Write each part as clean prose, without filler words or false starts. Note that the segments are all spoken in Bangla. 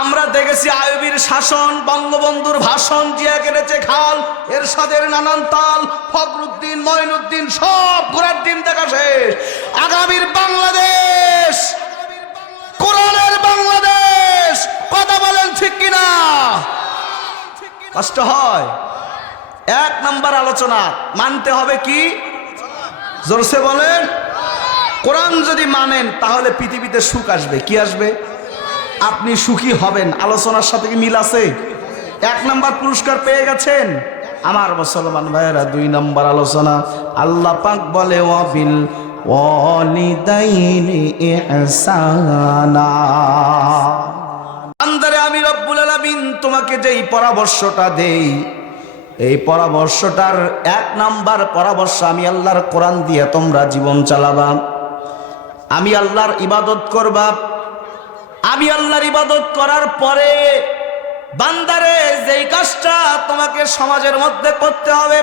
আমরা দেখেছি আইয়ুবীর শাসন, বঙ্গবন্ধুর ভাষণ, জিয়া কেটেছে খাল, এরশাদের নানান তাল, ফখরুদ্দিন, মঈনুদ্দিন সব ঘোরার দিন দেখা শেষ। আগামীর বাংলাদেশ কোরআনের বাংলাদেশ। কথা বলেন ঠিক কিনা? কষ্ট হয়। এক নাম্বার আলোচনা মানতে হবে কি? জোরসে বলেন। কোরআন যদি মানেন তাহলে পৃথিবীতে সুখ আসবে। কি আসবে? আপনি সুখী হবেন। আলোচনার সাথে কি মিল আছে? এক নাম্বার পুরস্কার পেয়ে গেছেন। আমার মুসলমান ভাইয়েরা, দুই নাম্বার আলোচনা, আল্লাহ পাক বলে ওয়াবিল ওয়ালিদাইনি ইহসানা। বান্দারে, আমি রব্বুল আলামিন তোমাকে যেই পরামর্শটা দেই, এই পরামর্শটার এক নাম্বার পরামর্শ, আমি আল্লাহর কোরআন দিয়ে তোমরা জীবন চালাবা, আমি আল্লাহর ইবাদত করবা। আমি আল্লাহর ইবাদত করার পরে বান্দারে যেই কাজটা তোমাকে সমাজের মধ্যে করতে হবে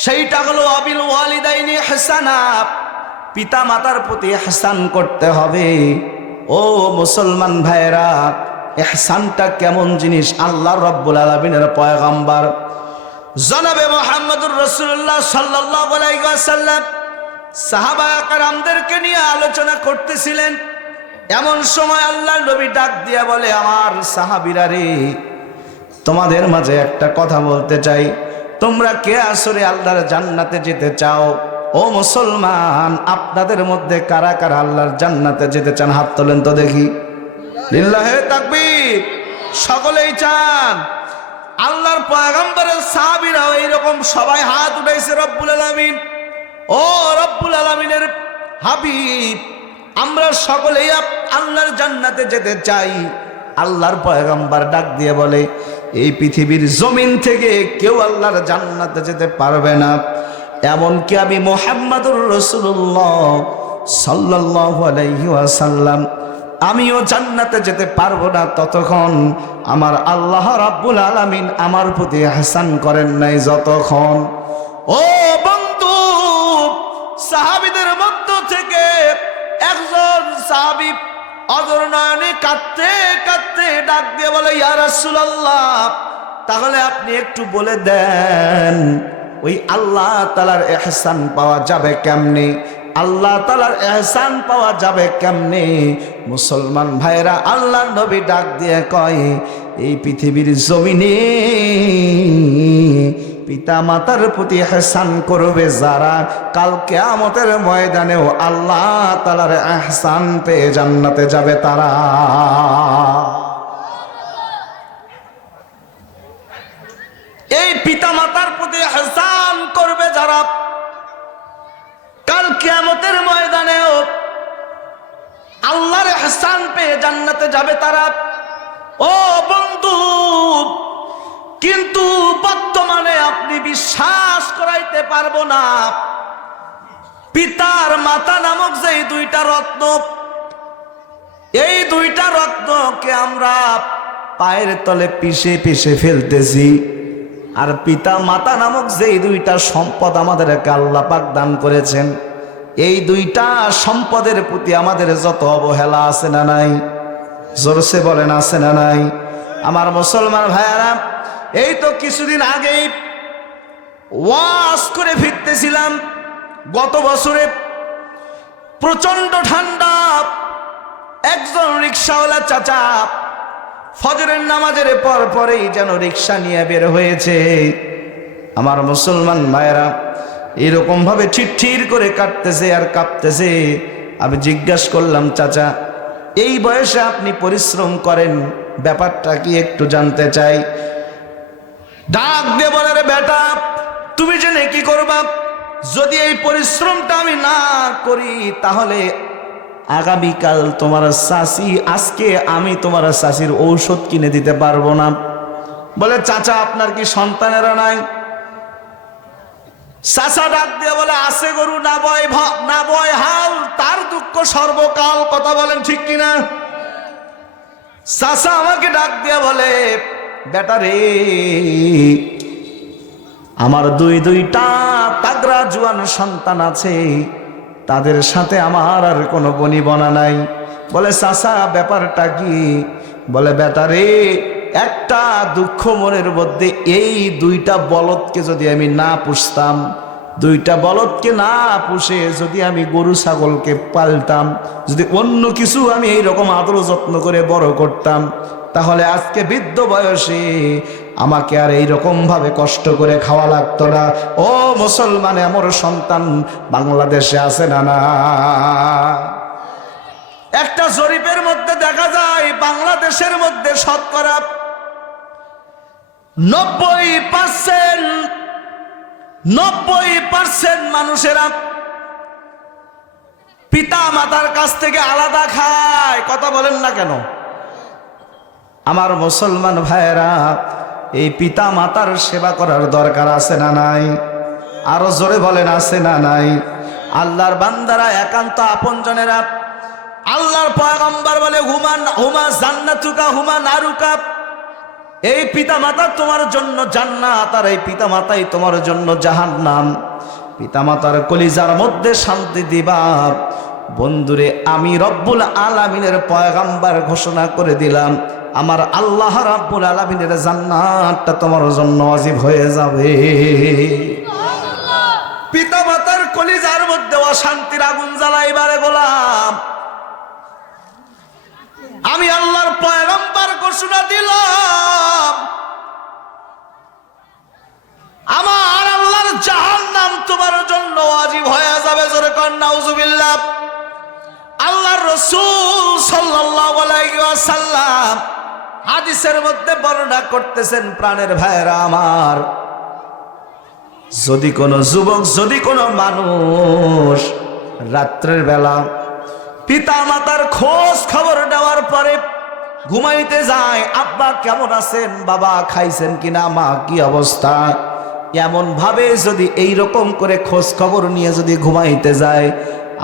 সেইটা হলো আবিল ওয়ালিদাইনি ইহসানা, পিতা মাতার প্রতি ইহসান করতে হবে। ও মুসলমান ভাইরা, ইহসানটা কেমন জিনিস? আল্লাহ রাব্বুল আলামিনের পয়গম্বর জনাবে মুহাম্মদুর রাসূলুল্লাহ সাল্লাল্লাহু আলাইহি ওয়াসাল্লাম সাহাবা কেরামদেরকে নিয়ে আলোচনা করতেছিলেন। এমন সময় আল্লাহর নবী ডাক দিয়া বলে, আমার সাহাবীরা রে, তোমাদের মাঝে একটা কথা বলতে চাই। তোমরা কে আসলে আল্লাহর জান্নাতে যেতে চাও? ও মুসলমান, আপনাদের মধ্যে কারা কারা আল্লাহর জান্নাতে যেতে চান? হাত তোলেন তো দেখি। লিল্লাহে তাকবীর। সকলেই চান। আল্লাহর পয়গম্বরের সাহাবীরাও এইরকম সবাই হাত উঠাইছে। রব্বুল আলামিন, ও রব্বুল আলামিনের হাবিব, আমরা সকলেই আল্লাহর জান্নাতে যেতে চাই। আল্লাহর পয়গম্বর ডাক দিয়ে বলে, এই পৃথিবীর জমিন থেকে কেউ আল্লাহর জান্নাতে যেতে পারবে না, এমনকি আমি মুহাম্মদুর রাসূলুল্লাহ সাল্লাল্লাহু আলাইহি ওয়াসাল্লাম আমিও জান্নাতে যেতে পারবো না ততক্ষণ আমার আল্লাহ রাব্বুল আলামিন আমার প্রতি ইহসান করেন নাই যতক্ষণ। ও বন্ধু, সাহাবীদের মধ্য থেকে একজন সাহাবী অজর নয়নে কাঁদতে কাঁদতে ডাক দিয়ে বলে, ইয়া রাসূলুল্লাহ, তাহলে আপনি একটু বলে দেন ওই আল্লাহ তাআলার ইহসান পাওয়া যাবে কেমনে? আল্লাহ তাআলার ইহসান পাওয়া যাবে কেমনে? মুসলমান ভাইরা, আল্লাহর নবী ডাক দিয়ে কয়, এই পৃথিবীর জমিনে পিতা মাতার প্রতি ইহসান করবে যারা, কাল কিয়ামতের ময়দানেও আল্লাহ তাআলার ইহসান পেয়ে জান্নাতে যাবে তারা। এই পিতা মাতার প্রতি ইহসান করবে যারা, কাল কিয়ামতের ময়দানেও আল্লাহর ইহসান পেয়ে জান্নাতে যাবে তারা। ও বন্ধু, কিন্তু বর্তমানে আপনি বিশ্বাস করাইতে পারবো না, পিতার মাতা নামক যে দুইটা রত্ন, এই দুইটা রত্নকে আমরা পায়ের তলে পিষে পিষে ফেলতেছি। আর পিতা মাতা নামক যে দুইটা সম্পদ আমাদেরকে আল্লাহ পাক দান করেছেন, এই দুইটা সম্পদের প্রতি আমাদের যত অবহেলা আছে না নাই? জোরসে বলেন, আছে না নাই? আমার মুসলমান ভাইয়ারা, এই তো কিছুদিন আগেই ওয়াজ করে ফিরতেছিলাম। গত বছরে প্রচন্ড ঠান্ডা, একজন রিকশাওয়ালা চাচা ফজরের নামাজের পর পরেই যেন রিকশা নিয়ে বের হয়েছে। আমার মুসলমান ভাইয়েরা, এরকম ভাবে ঠিরঠির করে কাটতেছে আর কাঁপতেছে। আমি জিজ্ঞাসা করলাম, চাচা, এই বয়সে আপনি পরিশ্রম করেন, ব্যাপারটা কি একটু জানতে চাই। ডাক দিয়ে বলে, রে বেটা, তুমি জেনে কি করবা? যদি এই পরিশ্রমটা আমি না করি তাহলে আগামীকাল তোমার চাচি, আজকে আমি তোমার চাচির ঔষধ কিনে দিতে পারবো না। বলে, চাচা, আপনার কি সন্তানেরা নাই? চাচা ডাক দিয়ে বলে, আছে গরু না বয় হাল, তার দুঃখ সর্বকাল। কথা বলেন ঠিক কিনা? চাচা আমাকে ডাক দিয়ে বলে, বেটা রে, আমার দুইটা তাগড়া জোয়ান সন্তান আছে, তাদের সাথে আমার আর কোনো বনিবনা নাই। বলে চাচা ব্যাপারটা কি? বলে বেটারে, একটা দুঃখ মনের মধ্যে, এই দুইটা বলদকে যদি আমি না পুষতাম, দুইটা বলদকে না পুষে যদি আমি গরু ছাগলকে পালতাম, যদি অন্য কিছু আমি এইরকম আদর যত্ন করে বড় করতাম, তাহলে আজকে বৃদ্ধ বয়সে আমাকে আর এইরকম ভাবে কষ্ট করে খাওয়া লাগতো না। ও মুসলমান, আমার সন্তান বাংলাদেশে আছে না? না, একটা জরিপের মধ্যে দেখা যায় বাংলাদেশের মধ্যে শতকরা 90% মানুষেরা পিতা মাতার কাছ থেকে আলাদা খায়। কথা বলেন না কেন? আমার মুসলমান ভাইয়েরা, এই পিতা মাতার সেবা করার দরকার আছে না নাই? আরো জোরে বলেন, আছে না নাই? আল্লাহর বান্দারা, একান্ত আপনজনেরা, আল্লাহর পয়গম্বর বলে হুমা জান্নাতুকা হুমা নারুকা, এই পিতা মাতা তোমার জন্য জান্নাত, আর এই পিতা মাতাই তোমার জন্য জাহান্নাম। পিতা মাতার কলিজার মধ্যে শান্তি দিবা। বন্ধুরে, আমি রব্বুল আলামিনের পয়গম্বর ঘোষণা করে দিলাম, আমার আল্লাহ রব্বুল আলামিনের জান্নাতটা তোমার জন্য ওয়াজিব হয়ে যাবে। পিতা মাতার কলিজার মধ্যে অশান্তির আগুন জ্বালাইবারে গোলাম, আমি আল্লাহর পয়গম্বর ঘোষণা দিলাম, আমার আল্লাহর জাহান্নাম তোমার জন্য ওয়াজিব হয়ে যাবে। জোরে কর নাউজুবিল্লাহ। আল্লাহর রাসূল সাল্লাল্লাহু আলাইহি ওয়াসাল্লাম হাদিসের মধ্যে বর্ণনা করতেছেন, প্রাণের ভাইরা আমার, যদি কোনো যুবক, যদি কোনো মানুষ রাত্রের বেলা পিতা মাতার খোঁজ খবর নেওয়ার পরে ঘুমাইতে যায়, আব্বা কেমন আছেন, বাবা খাইছেন কিনা, মা কি অবস্থা, এমন ভাবে যদি এইরকম করে খোঁজ খবর নিয়ে যদি ঘুমাইতে যায়,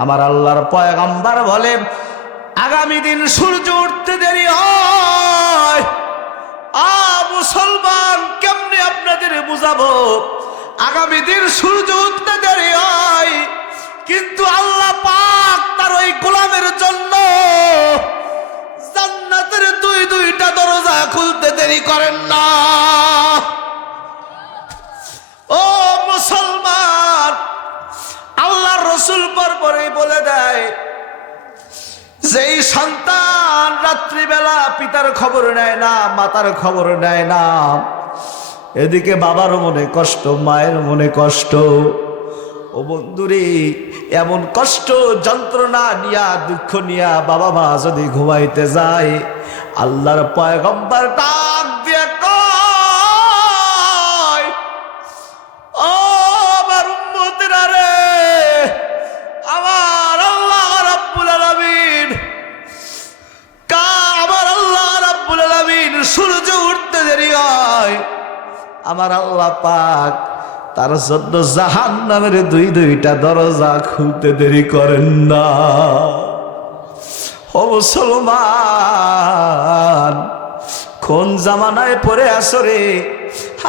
আমার আল্লাহর পয়গম্বর বলে আগামী দিন সূর্য উঠতে দেরি হয়। মুসলমান, কেমনে আপনাদের বুঝাবো? আগামী দিন সূর্য উঠতে দেরি হয়, কিন্তু আল্লাহ পাক তার ওই গোলামের জন্য জান্নাতের দুইটা দরজা খুলতে দেরি করেন না। ও মুসলমান, আল্লাহর রাসূল পরপরই বলে দেয়, যেই সন্তান রাত্রিবেলা পিতার খবর নেয় না, মাতার খবর নেয় না, এদিকে বাবার মনে কষ্ট, মায়ের মনে কষ্ট। ও বন্ধুরে, এমন কষ্ট যন্ত্রণা নিয়া, দুঃখ নিয়া বাবা মা যদি ঘুমাইতে যায়, আল্লাহর পয়গম্বর ডাক দিয়ে কয়, ও আমার উম্মতেরা রে, আমার আল্লাহ রাব্বুল আলামিন, আমার আল্লাহ রাব্বুল আলামিন সূর্য উঠতে দেরি হয়, আমার আল্লাহ পাক তার জন্য জাহান্নামের দুইটা দরজা খুলতে দেরি করেন না। ও মুসলমান, কোন জামানায় পড়ে আসো রে?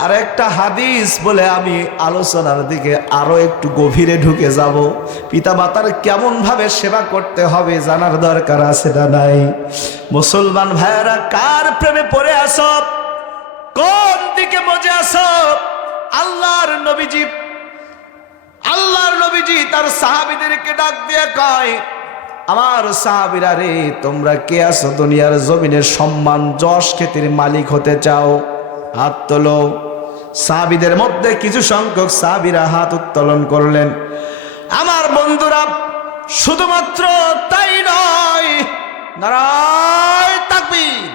আর একটা হাদিস বলে আমি আলোচনার দিকে আরো একটু গভীরে ঢুকে যাব। পিতা মাতার কেমন ভাবে সেবা করতে হবে জানার দরকার আছে না নাই? মুসলমান ভাইয়েরা, কার প্রেমে পড়ে আসো? কোন দিকে মজে আসো? আল্লাহর নবীজি তার সাহাবীদেরকে ডাক দিয়ে কয়, আমার সাহাবীরা রে, তোমরা কে আছো দুনিয়ার জমিনের সম্মান যশ খ্যাতির মালিক হতে চাও? হাত তোলো। সাহাবীদের মধ্যে কিছু সংখ্যক সাহাবীরা হাত উত্তোলন করলেন। আমার বন্ধুরা, শুধুমাত্র তাই নয়, নারায়ে তাকবীর,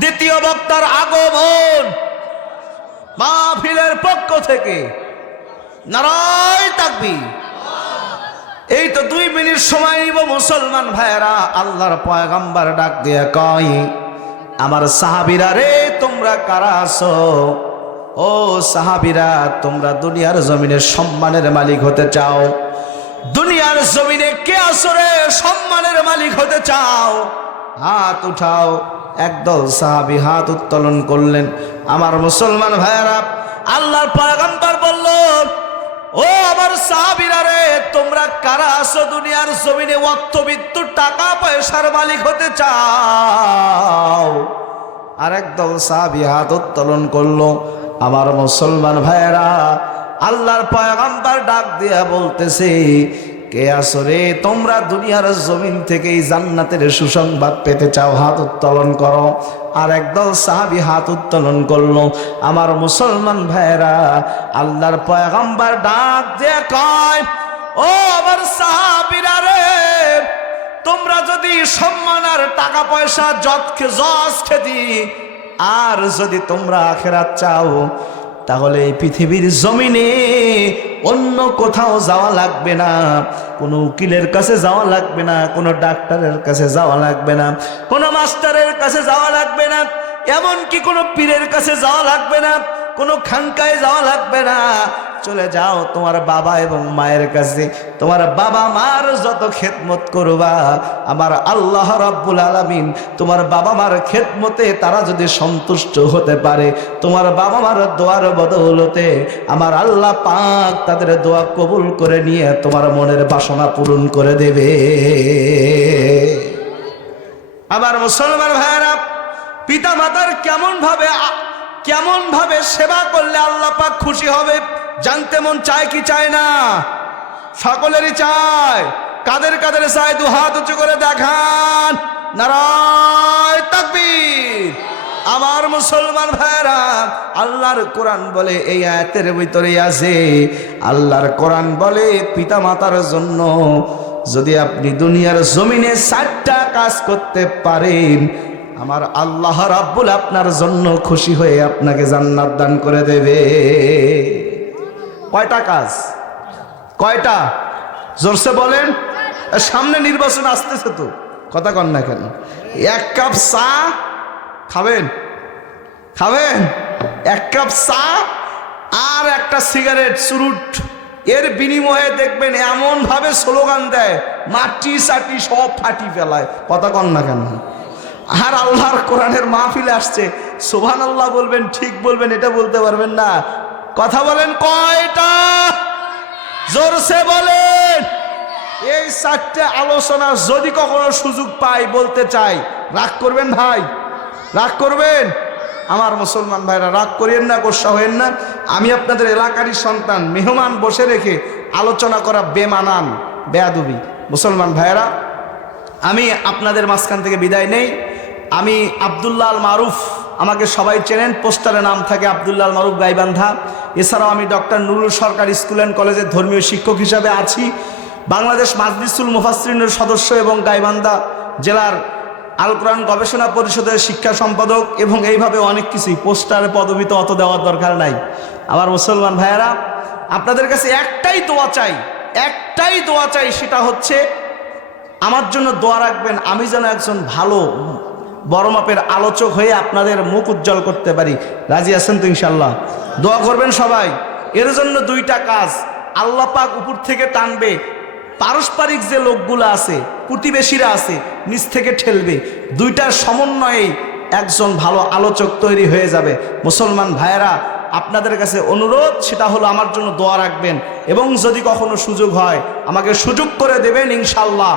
দ্বিতীয় বক্তার আগমন মাহফিলের পক্ষ থেকে, নারায়ে তাকবীর। এই তো 2 মিনিট সময় নিব মুসলমান ভাইয়েরা। আল্লাহর পয়গম্বর ডাক দিয়ে কয়, আমার সাহাবীরা রে, তোমরা কারা আছো? ও সাহাবীরা, তোমরা দুনিয়ার জমিনে সম্মানের মালিক হতে চাও? দুনিয়ার জমিনে কে আছো রে সম্মানের মালিক হতে চাও? হাত উঠাও। একদল সাহাবী হাত উত্তোলন করলেন। আমার মুসলমান ভাইয়েরা, আল্লাহর পয়গম্বর বলল, ও ও আমার সাহাবীরা রে, তোমরা কারা আছো দুনিয়ার জমিনে ওয়াক্ত বিদ্যু টাকা পয়সার মালিক হতে চাও? আরেকদল সাহাবী হাত উত্তোলন করলো। আমার মুসলমান ভাইয়েরা, আল্লাহর পয়গম্বর ডাক দিয়া বলতেছে, কে আছো রে তোমরা দুনিয়ার জমিন থেকে জান্নাতের সুসংবাদ পেতে চাও? হাত উত্তোলন করো। আর একদল সাহাবী হাত উত্তোলন করলো। আমার মুসলমান ভাইয়েরা, আল্লাহর পয়গম্বর ডাক দিয়ে কয়, ও আমার সাহাবীরা রে, তোমরা যদি সম্মান আর টাকা পয়সা যশ খ্যাতি আর যদি তোমরা আখিরাত চাও, তাহলে এই পৃথিবীর জমিনে অন্য কোথাও যাওয়া লাগবে না। কোনো উকিলের কাছে যাওয়া লাগবে না, কোনো ডাক্তারের কাছে যাওয়া লাগবে না, কোনো মাস্টারের কাছে যাওয়া লাগবে না, এমনকি কোনো পীরের কাছে যাওয়া লাগবে না, কোনো খানকায় যাওয়া লাগবে না। চলে যাও তোমার বাবা এবং মায়ের কাছে। তোমার বাবা মার যত খেদমত করবা, আমার আল্লাহ রাব্বুল আলামিন তোমার বাবা মার খেদমতে তারা যদি সন্তুষ্ট হতে পারে, তোমার বাবা মার দোয়ার বদৌলতে আমার আল্লাহ পাক তাদের দোয়া কবুল করে নিয়ে তোমার মনের বাসনা পূরণ করে দেবে। আবার মুসলমান ভাইয়েরা, পিতা মাতার কেমন ভাবে সেবা করলে আল্লাহ পাক খুশি হবে জানতে মন চায় কি চায় না? সকলেরই চায়। কাদের কাদের চায়? দু হাত উঁচু করে দেখান। নারায়ে তাকবীর। আমার মুসলমান ভাইরা, আল্লাহর কোরআন বলে, এই আয়াতের ভিতরে আছে, আল্লাহর কোরআন বলে পিতা মাতার জন্য যদি আপনি দুনিয়ার জমিনে 4টা কাজ করতে পারেন, আমার আল্লাহ রাব্বুল আপনার জন্য খুশি হয়ে আপনাকে জান্নাত দান করে দেবে। কয়টা কাজ? কয়টা? জোরসে বলেন। সামনে নির্বাচন আসতেছে তো, কথা কন না কেন? 1 কাপ চা খাবেন? 1 কাপ চা আর একটা সিগারেট চুরুট, এর বিনিময়ে দেখবেন এমন ভাবে স্লোগান দেয়, মাটি চাটি সব ফাটি ফেলায়। কথা কন না কেন? আর আল্লাহর কোরআনের মাহফিলে আসছে, সুবহানাল্লাহ বলবেন, ঠিক বলবেন, এটা বলতে পারবেন না। কথা বলেন, কয়টা? জোরসে বলেন। এই 4টে আলোচনা যদি কখনো সুযোগ পাই বলতে চাই, রাগ করবেন ভাই? রাগ করবেন? আমার মুসলমান ভাইরা, রাগ করিয়েন না, গোসা হইেন না। আমি আপনাদের এলাকারই সন্তান, মেহমান বসে রেখে আলোচনা করা বেমানান, বেয়াদবি। মুসলমান ভাইরা, আমি আপনাদের মাঝখান থেকে বিদায় নেই। আমি আব্দুল্লাহ আল মারুফ, আমাকে সবাই চেনেন, পোস্টারে নাম থাকে আব্দুল্লাহ আল মারুফ গাইবান্ধা। এছাড়াও আমি doctor Nurul Sarkar school and কলেজের ধর্মীয় শিক্ষক হিসাবে আছি। বাংলাদেশ মাজলিসুল মুফাসসিরিনের সদস্য এবং গাইবান্ধা জেলার আল কোরআন গবেষণা পরিষদের শিক্ষা সম্পাদক, এবং এইভাবে অনেক কিছুই। পোস্টারে পদবি তো অত দেওয়ার দরকার নাই। আমার মুসলমান ভাইয়েরা, আপনাদের কাছে একটাই দোয়া চাই, সেটা হচ্ছে আমার জন্য দোয়া রাখবেন, আমি যেন একজন ভালো বড় মাপের আলোচক হয়ে আপনাদের মুখ উজ্জ্বল করতে পারি। রাজি আছেন তো ইনশাল্লাহ? দোয়া করবেন সবাই। এর জন্য 2টা কাজ আল্লাহ পাক উপর থেকে টানবে, পারস্পরিক যে লোকগুলো আছে, প্রতিবেশীরা আছে, নিচ থেকে ঠেলবে। 2টার সমন্বয়ে একজন ভালো আলোচক তৈরি হয়ে যাবে। মুসলমান ভাইয়েরা, আপনাদের কাছে অনুরোধ, সেটা হলো আমার জন্য দোয়া রাখবেন, এবং যদি কখনো সুযোগ হয় আমাকে সুযোগ করে দেবেন ইনশাল্লাহ।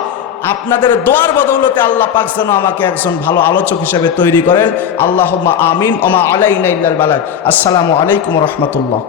আপনাদের দোয়ার বদৌলতে আল্লাহ পাক যেন আমাকে একজন ভালো আলোচক হিসেবে তৈরি করেন। আল্লাহুম্মা আমিন। ওমা আলাইনা ইল্লাল বালাগ। আসসালামু আলাইকুম ওয়া রাহমাতুল্লাহ।